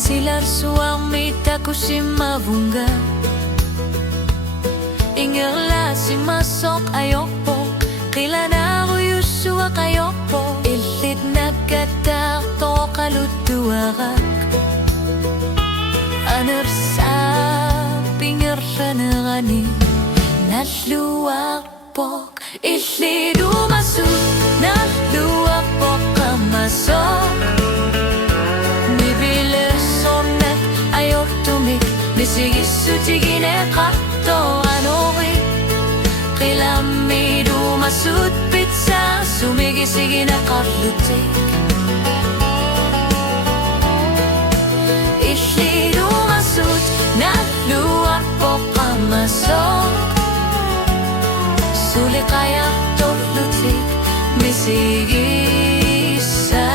Silar suami taku si mavunga Ingela si masok ayoko Kilana ko yusua kayoko Ilit na katak to kalutuarak Anar sa pingersanangani Natluwapok Ilit umasuk Natluwapok kamasok Sige katto anori Qilamidu masud pizza Sumigi na katlutik Ishidu masud Natluwak po kamasok Suli kaya tolutik Misigi sa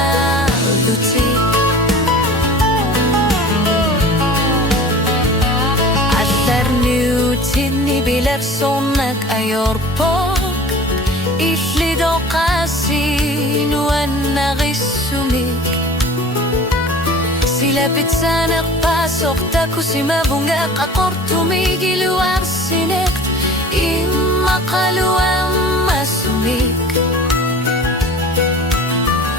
lutik Tini bilar sonak ayorpok Islido kasi nuan narisumik Silapit sa nakpasok Taku si mabunga kakor tumigil luar sinek Imakaluang masumik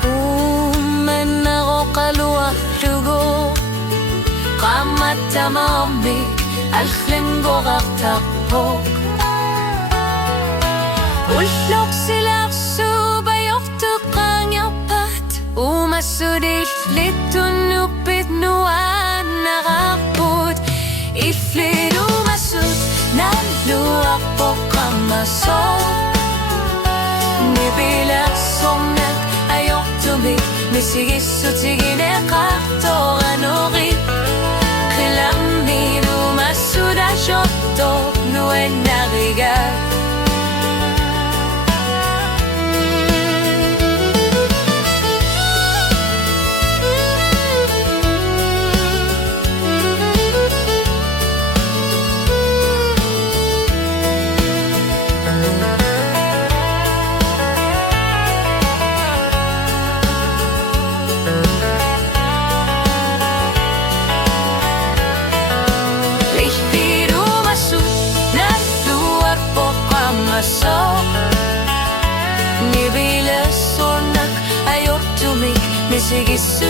Uman ako kaluak lugo Kamata maomik Alklingo raktakpok Ullok silak subayok tukang yapat Umasudit litun upit nuan nakaput Iflit umasud naluak po kamasok Nibilak somnak ayok tumik Misigisut sigine kakto anorit Kilamin Sudah jodoh nuen nariga Nibilas sonak ayok tumik Misigis